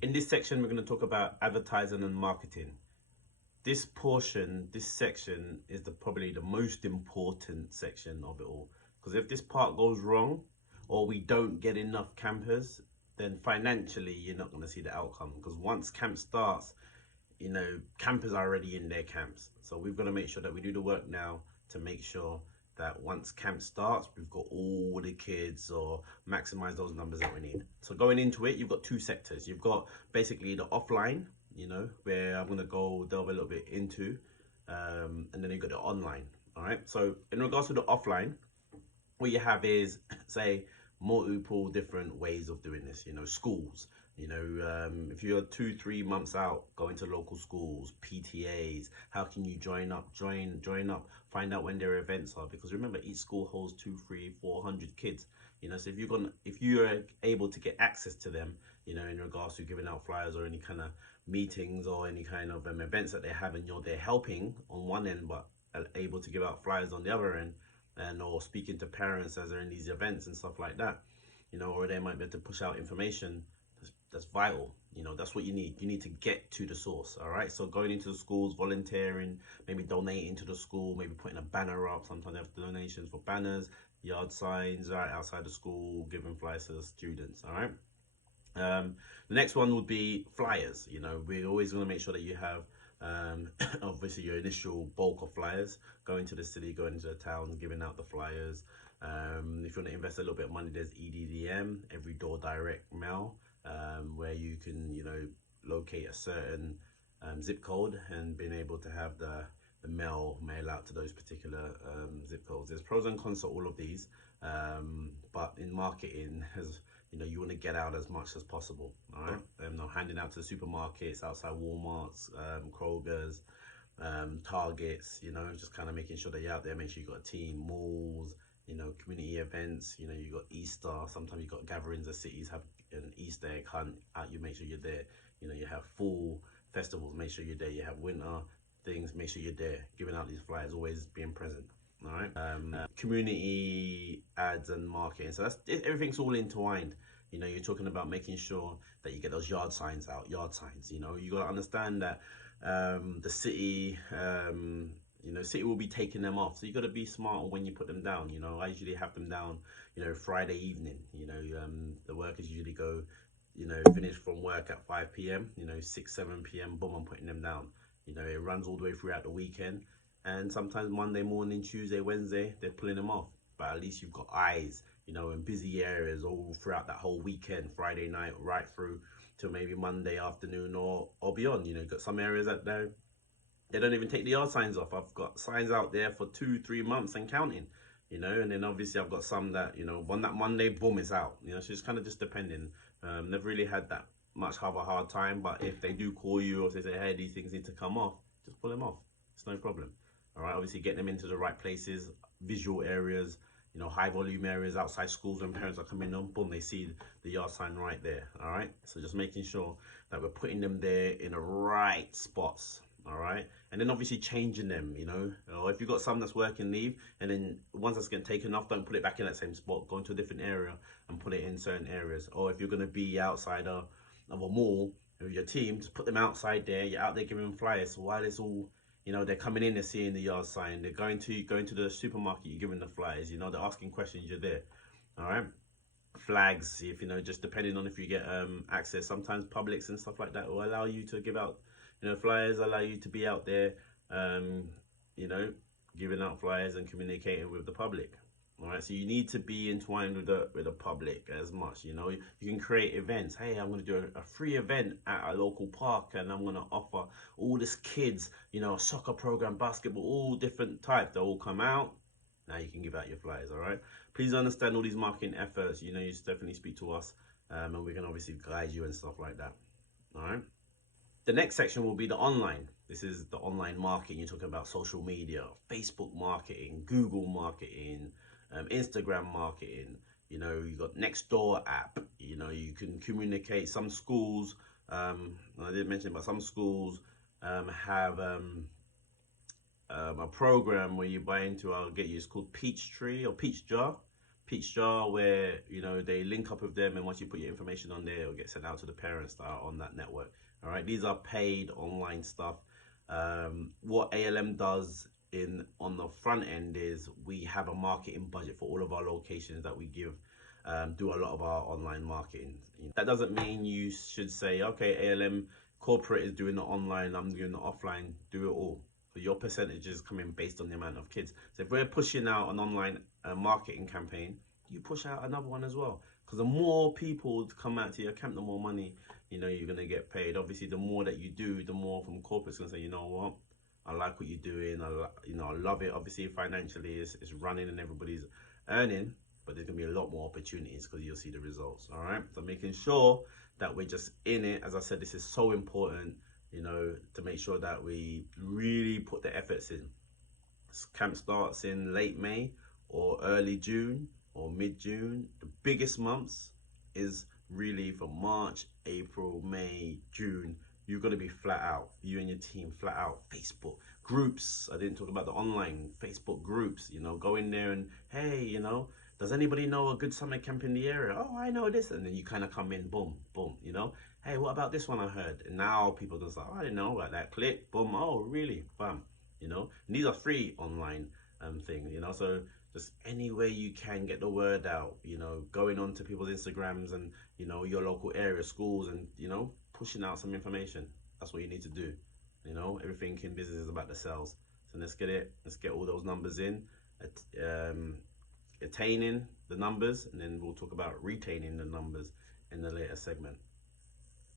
In this section, we're going to talk about advertising and marketing. This portion, this section is probably the most important section of it all. Because if this part goes wrong or we don't get enough campers, then financially you're not going to see the outcome. Because once camp starts, campers are already in their camps. So we've got to make sure that we do the work now to make sure that once camp starts, we've got all the kids or maximize those numbers that we need. So going into it, you've got two sectors. You've got basically the offline, where I'm going to go delve a little bit into, and then you've got the online. All right. So in regards to the offline, what you have is, say, multiple different ways of doing this. Schools. If you're 2-3 months out, going to local schools, PTAs. How can you join up? Join up. Find out when their events are, because remember, each school holds 2, 3, 400 kids. So if you're able to get access to them, in regards to giving out flyers or any kind of meetings or any kind of events that they have, and you're there helping on one end, but able to give out flyers on the other end, and or speaking to parents as they're in these events and stuff like that, or they might be able to push out information. That's vital. That's what you need. You need to get to the source. All right. So going into the schools, volunteering, maybe donating to the school, maybe putting a banner up. Sometimes they have donations for banners, yard signs, right outside the school, giving flyers to the students. All right. The next one would be flyers. We're always going to make sure that you have obviously your initial bulk of flyers, going to the city, going into the town, giving out the flyers. If you want to invest a little bit of money, there's EDDM, every door direct mail, where you can locate a certain zip code and being able to have the mail out to those particular zip codes. There's pros and cons to all of these, but in marketing, you want to get out as much as possible. All right. Handing out to the supermarkets, outside Walmarts, Kroger's, Targets. Just kind of making sure that you're out there. Make sure you got a team. Malls. Community events. You got Easter. Sometimes you got gatherings. The cities have an Easter egg hunt out. You make sure you're there. You have fall festivals. Make sure you're there. You have winter things. Make sure you're there. Giving out these flyers. Always being present. All right. Community ads and marketing. So everything's all entwined. You're talking about making sure that you get those yard signs out. Yard signs. You got to understand that the city, city will be taking them off. So you got to be smart on when you put them down. I usually have them down, Friday evening. The workers usually go, finish from work at 5 p.m. 6, 7 p.m. Boom, I'm putting them down. It runs all the way throughout the weekend. And sometimes Monday morning, Tuesday, Wednesday, they're pulling them off. But at least you've got eyes, in busy areas all throughout that whole weekend, Friday night, right through till maybe Monday afternoon or beyond. You've got some areas that they don't even take the yard signs off. I've got signs out there for 2-3 months and counting, and then obviously I've got some that, on that Monday, boom, it's out. So it's kind of just depending. Never really had that much of a hard time, but if they do call you or if they say, hey, these things need to come off, just pull them off. It's no problem. All right, obviously get them into the right places, visual areas, high volume areas outside schools. When parents are coming on, boom, they see the yard sign right there. All right, so just making sure that we're putting them there in the right spots. All right, and then obviously changing them, or if you've got some that's working, leave, and then once that's getting taken off, don't put it back in that same spot. Go into a different area and put it in certain areas. Or if you're going to be outside of a mall with your team, just put them outside there. You're out there giving them flyers. So while it's all, they're coming in, they're seeing the yard sign, they're going to the supermarket, you're giving the flyers, they're asking questions, you're there. All right. Flags, if just depending on if you get access, sometimes Publix and stuff like that will allow you to give out flyers, allow you to be out there, giving out flyers and communicating with the public. All right, so you need to be entwined with the public as much. You can create events. Hey, I'm going to do a free event at a local park, and I'm going to offer all these kids, a soccer program, basketball, all different types. They'll all come out. Now you can give out your flyers. All right. Please understand all these marketing efforts. You definitely speak to us, and we can obviously guide you and stuff like that. All right. The next section will be the online. This is the online marketing. You're talking about social media, Facebook marketing, Google marketing, Instagram marketing. You got Nextdoor app. You can communicate. Some schools, I didn't mention, but some schools have a program where you buy into. I'll get you. It's called Peachtree or Peach Jar. Peach Jar, where you know they link up with them, and once you put your information on there, it'll get sent out to the parents that are on that network. All right, these are paid online stuff. What ALM does in on the front end is we have a marketing budget for all of our locations that we give. Do a lot of our online marketing. That doesn't mean you should say, okay, ALM corporate is doing the online, I'm doing the offline. Do it all. So your percentages come in based on the amount of kids. So if we're pushing out an online marketing campaign, you push out another one as well. Because the more people come out to your camp, the more money you're gonna get paid. Obviously, the more that you do, the more from corporate's gonna say, you know what, I like what you're doing. I love it. Obviously, financially, it's running and everybody's earning, but there's gonna be a lot more opportunities because you'll see the results. All right. So making sure that we're just in it. As I said, this is so important. To make sure that we really put the efforts in. Camp starts in late May or early June or mid-June. The biggest months is really from March, April, May, June. You're going to be flat out. You and your team flat out. Facebook groups. I didn't talk about the online Facebook groups. Go in there and, hey, does anybody know a good summer camp in the area? Oh, I know this. And then you kind of come in, boom, boom, Hey, what about this one I heard? And now people just like, oh, I didn't know about that. Click, boom, oh, really? Bam. And these are free online things, so just any way you can get the word out, going on to people's Instagrams and, your local area, schools, and, pushing out some information. That's what you need to do. Everything in business is about the sales. So let's get all those numbers in, attaining the numbers, and then we'll talk about retaining the numbers in the later segment.